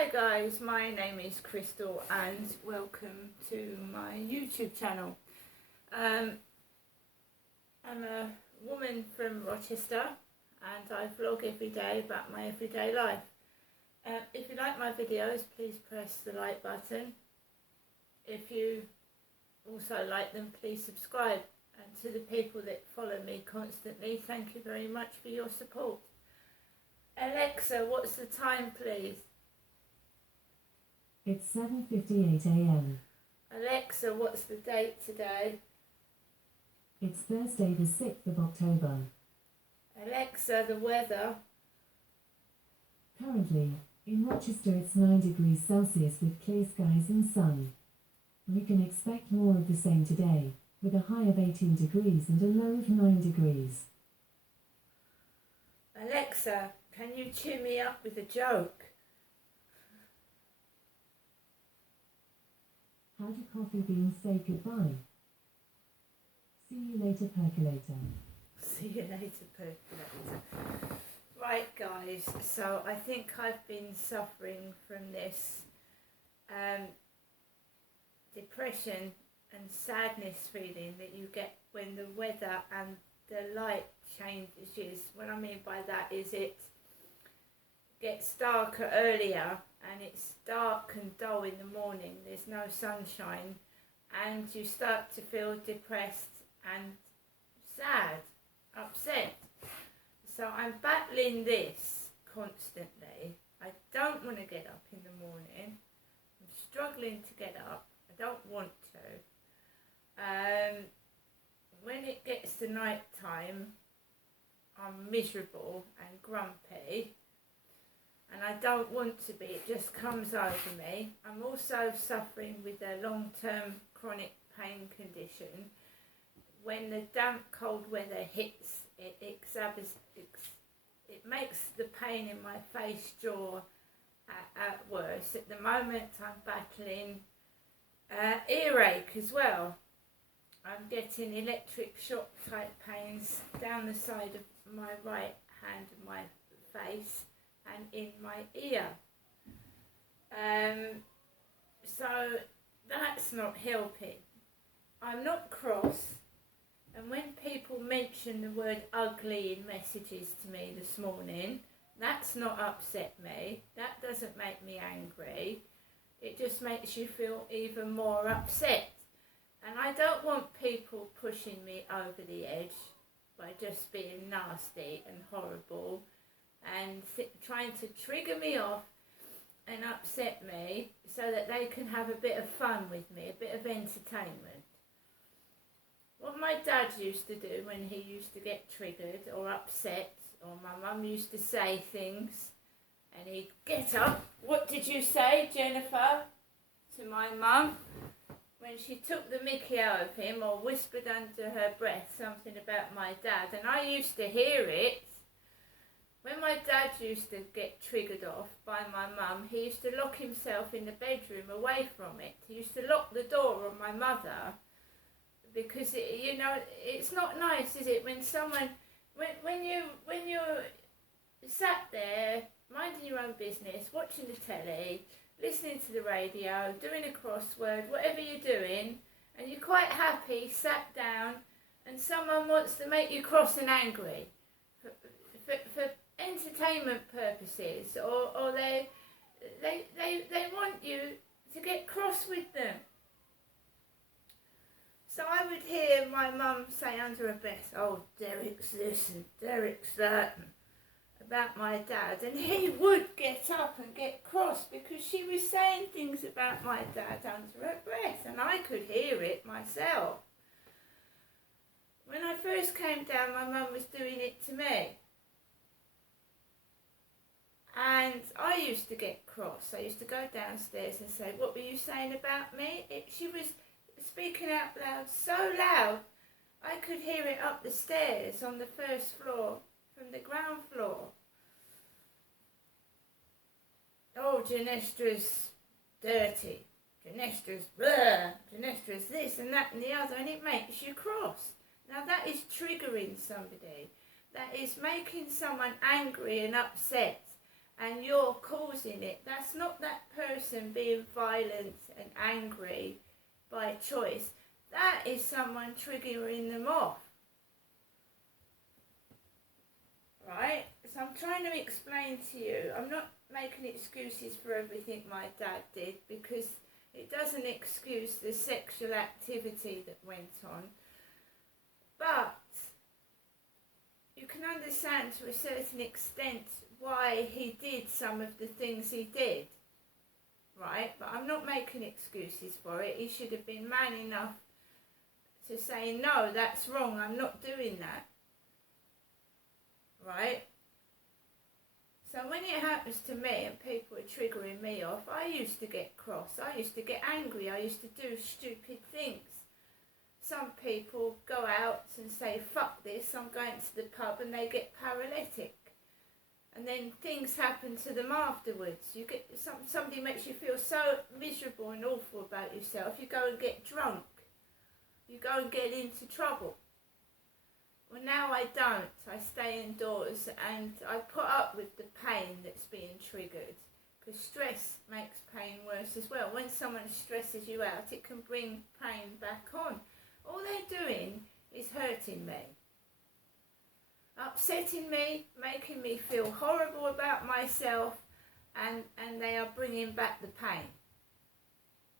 Hi guys, my name is Crystal and welcome to my YouTube channel. I'm a woman from Rochester and I vlog every day about my everyday life. If you like my videos, please press the like button. If you also like them, please subscribe. And to the people that follow me constantly, thank you very much for your support. Alexa, what's the time please? It's 7:58 a.m. Alexa, what's the date today? It's Thursday the 6th of October. Alexa, the weather. Currently, in Rochester it's 9 degrees Celsius with clear skies and sun. We can expect more of the same today, with a high of 18 degrees and a low of 9 degrees. Alexa, can you cheer me up with a joke? How do coffee beans say goodbye? See you later, percolator. See you later, percolator. Right guys, so I think I've been suffering from this depression and sadness feeling that you get when the weather and the light changes. What I mean by that is it gets darker earlier and it's dark and dull in the morning, there's no sunshine, and you start to feel depressed and sad, upset. So I'm battling this constantly. I don't want to get up in the morning. I'm struggling to get up. I don't want to. When it gets to night time, I'm miserable and grumpy. And I don't want to be, it just comes over me. I'm also suffering with a long-term chronic pain condition. When the damp cold weather hits, it makes the pain in my face, jaw worse. At the moment I'm battling earache as well. I'm getting electric shock type pains down the side of my right hand and my face and in my ear. So that's not helping. I'm not cross, and when people mention the word ugly in messages to me this morning, that's not upset me. That doesn't make me angry. It just makes you feel even more upset. And I don't want people pushing me over the edge by just being nasty and horrible and trying to trigger me off and upset me so that they can have a bit of fun with me, a bit of entertainment. What my dad used to do when he used to get triggered or upset, or my mum used to say things, and he'd get up. What did you say, Jennifer? To my mum. When she took the mickey out of him or whispered under her breath something about my dad, and I used to hear it. When my dad used to get triggered off by my mum, he used to lock himself in the bedroom away from it. He used to lock the door on my mother because, it's not nice, is it, when someone, when you're sat there minding your own business, watching the telly, listening to the radio, doing a crossword, whatever you're doing, and you're quite happy, sat down, and someone wants to make you cross and angry for entertainment purposes, or they want you to get cross with them. So I would hear my mum say under her breath, "Oh, Derek's this and Derek's that," about my dad, and he would get up and get cross because she was saying things about my dad under her breath, and I could hear it myself. When I first came down, my mum was doing it to me. And I used to get cross. I used to go downstairs and say, "What were you saying about me?" She was speaking out loud, so loud, I could hear it up the stairs on the first floor from the ground floor. "Oh, Genestra's dirty. Genestra's blah. Genestra's this and that and the other," and it makes you cross. Now that is triggering somebody. That is making someone angry and upset and you're causing it. That's not that person being violent and angry by choice. That is someone triggering them off. Right? So I'm trying to explain to you, I'm not making excuses for everything my dad did, because it doesn't excuse the sexual activity that went on. But you can understand to a certain extent why he did some of the things he did. Right? But I'm not making excuses for it. He should have been man enough to say, no, that's wrong, I'm not doing that. Right? So when it happens to me and people are triggering me off, I used to get cross, I used to get angry, I used to do stupid things. Some people go out and say, fuck this, I'm going to the pub, and they get paralytic. And then things happen to them afterwards. You get somebody makes you feel so miserable and awful about yourself, you go and get drunk. You go and get into trouble. Well, now I don't. I stay indoors and I put up with the pain that's being triggered, because stress makes pain worse as well. When someone stresses you out, it can bring pain back on. All they're doing is hurting me, upsetting me, making me feel horrible about myself, and they are bringing back the pain.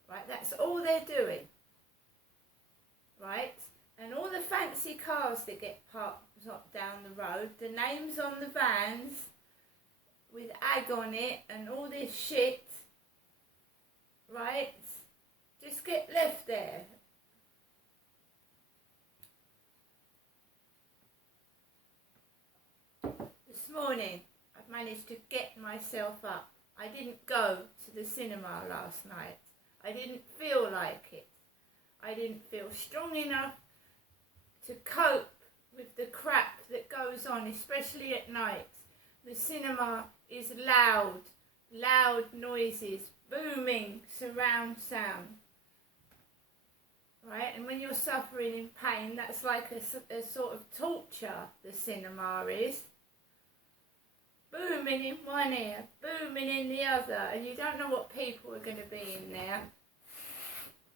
Right? That's all they're doing. Right? And all the fancy cars that get parked down the road, the names on the vans with ag on it and all this shit, right, just get left there. This morning I've managed to get myself up. I didn't go to the cinema last night. I didn't feel like it. I didn't feel strong enough to cope with the crap that goes on, especially at night. The cinema is loud noises, booming surround sound. Right? And when you're suffering in pain, that's like a sort of torture, the cinema is. Booming in one ear, booming in the other, and you don't know what people are going to be in there.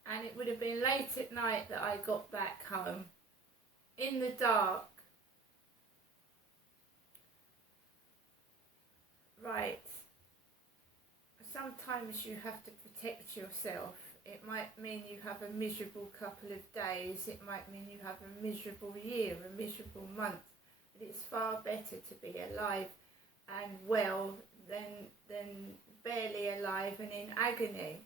And it would have been late at night that I got back home, in the dark. Right. Sometimes you have to protect yourself. It might mean you have a miserable couple of days. It might mean you have a miserable year, a miserable month. But it's far better to be alive and well than barely alive and in agony.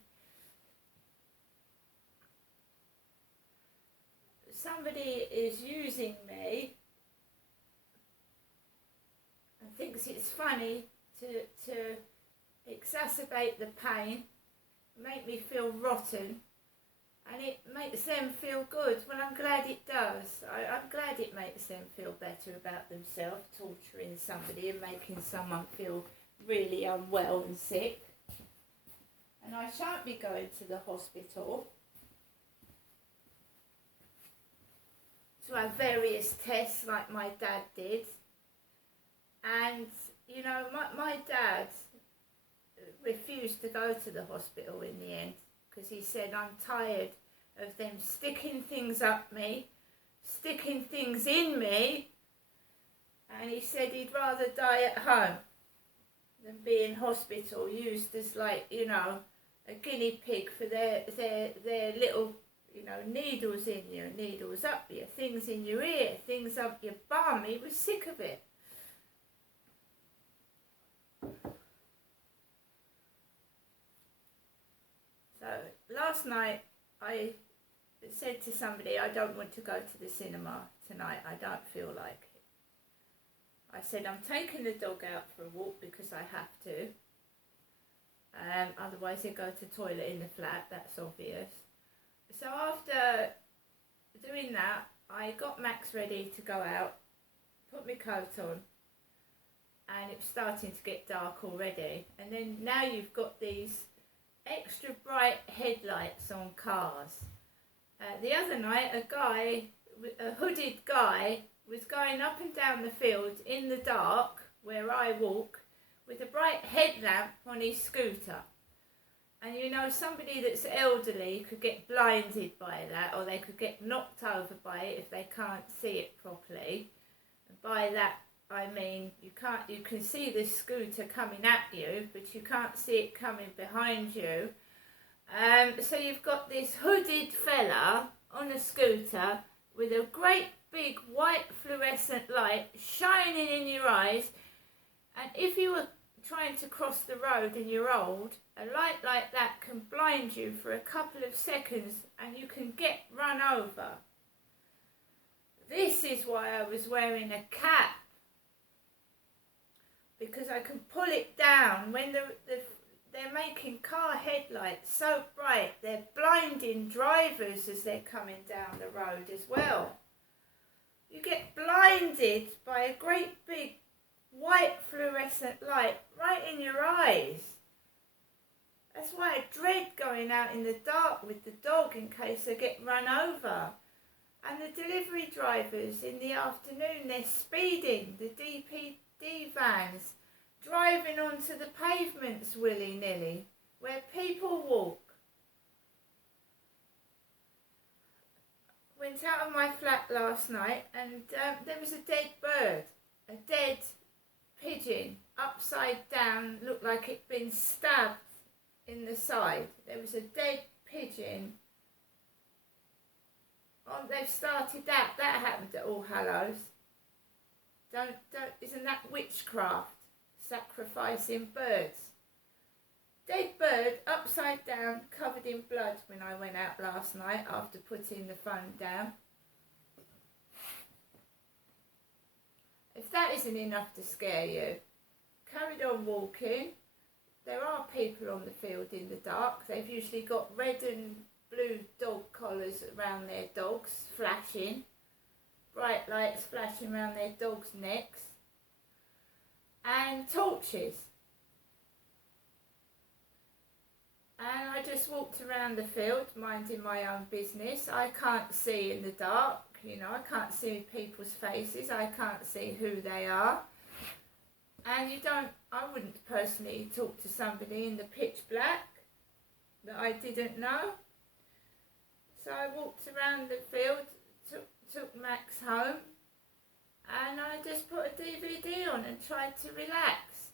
Somebody is using me and thinks it's funny to exacerbate the pain, make me feel rotten, and it makes them feel good. Well, I'm glad it does. I'm glad it makes them feel better about themselves, torturing somebody and making someone feel really unwell and sick. And I shan't be going to the hospital to have various tests like my dad did. And, you know, my dad refused to go to the hospital in the end, because he said, I'm tired of them sticking things up me, sticking things in me, and he said he'd rather die at home than be in hospital, used as, like, you know, a guinea pig for their little, you know, needles in you, needles up you, things in your ear, things up your bum. He was sick of it. So last night I said to somebody, I don't want to go to the cinema tonight, I don't feel like it. I said, I'm taking the dog out for a walk because I have to. Otherwise he'll go to the toilet in the flat, that's obvious. So after doing that, I got Max ready to go out, put my coat on, and it was starting to get dark already. And then now you've got these extra bright headlights on cars. The other night, a hooded guy, was going up and down the field in the dark where I walk with a bright headlamp on his scooter. And you know, somebody that's elderly could get blinded by that, or they could get knocked over by it if they can't see it properly. And by that I mean you can see the scooter coming at you, but you can't see it coming behind you. So you've got this hooded fella on a scooter with a great big white fluorescent light shining in your eyes, and if you were trying to cross the road and you're old, a light like that can blind you for a couple of seconds and you can get run over. This is why I was wearing a cap, because I can pull it down when they're making car headlights so bright, they're blinding drivers as they're coming down the road as well. You get blinded by a great big white fluorescent light right in your eyes. That's why I dread going out in the dark with the dog in case I get run over. And the delivery drivers in the afternoon, they're speeding, the DPD vans, driving onto the pavements willy-nilly, where people walk. Went out of my flat last night and there was a dead bird, a dead pigeon, upside down, looked like it'd been stabbed in the side. There was a dead pigeon. Oh, they've started that. That happened at All Hallows. Isn't that witchcraft? Sacrificing birds. Dead bird, upside down, covered in blood when I went out last night after putting the phone down. If that isn't enough to scare you, carried on walking. There are people on the field in the dark. They've usually got red and blue dog collars around their dogs, flashing. Bright lights flashing around their dogs' necks. And torches. And I just walked around the field, minding my own business. I can't see in the dark, I can't see people's faces. I can't see who they are. And I wouldn't personally talk to somebody in the pitch black that I didn't know. So I walked around the field, took Max home, and I just put a DVD on and tried to relax.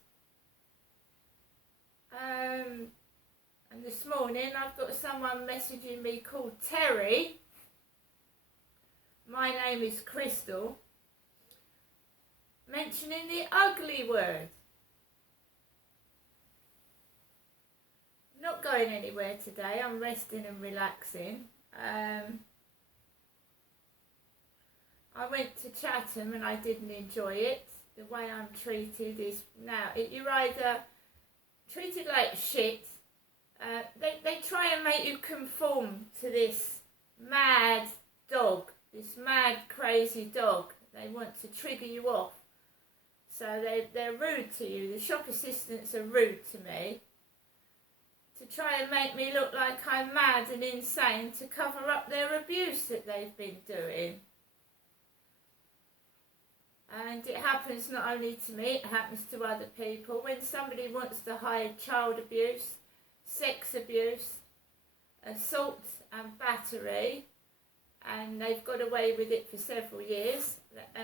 And this morning I've got someone messaging me called Terry. My name is Crystal. Mentioning the ugly word. Not going anywhere today. I'm resting and relaxing. I went to Chatham and I didn't enjoy it. The way I'm treated is now, you're either treated like shit. They try and make you conform to this mad dog, this mad crazy dog. They want to trigger you off. So they're rude to you. The shop assistants are rude to me. To try and make me look like I'm mad and insane to cover up their abuse that they've been doing. And it happens not only to me, it happens to other people. When somebody wants to hide child abuse, sex abuse, assault and battery, and they've got away with it for several years,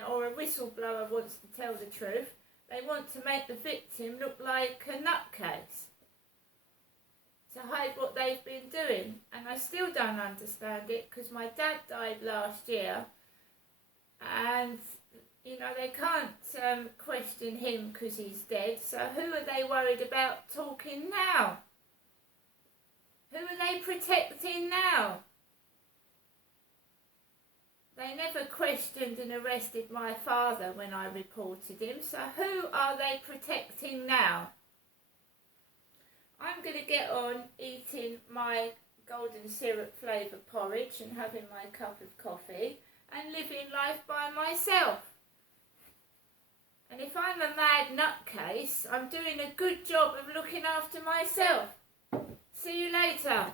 or a whistleblower wants to tell the truth, they want to make the victim look like a nutcase to hide what they've been doing. And I still don't understand it, because my dad died last year, and they can't question him because he's dead. So who are they worried about talking now? Who are they protecting now? They never questioned and arrested my father when I reported him, so who are they protecting now? I'm going to get on eating my golden syrup flavoured porridge and having my cup of coffee and living life by myself. And if I'm a mad nutcase, I'm doing a good job of looking after myself. See you later.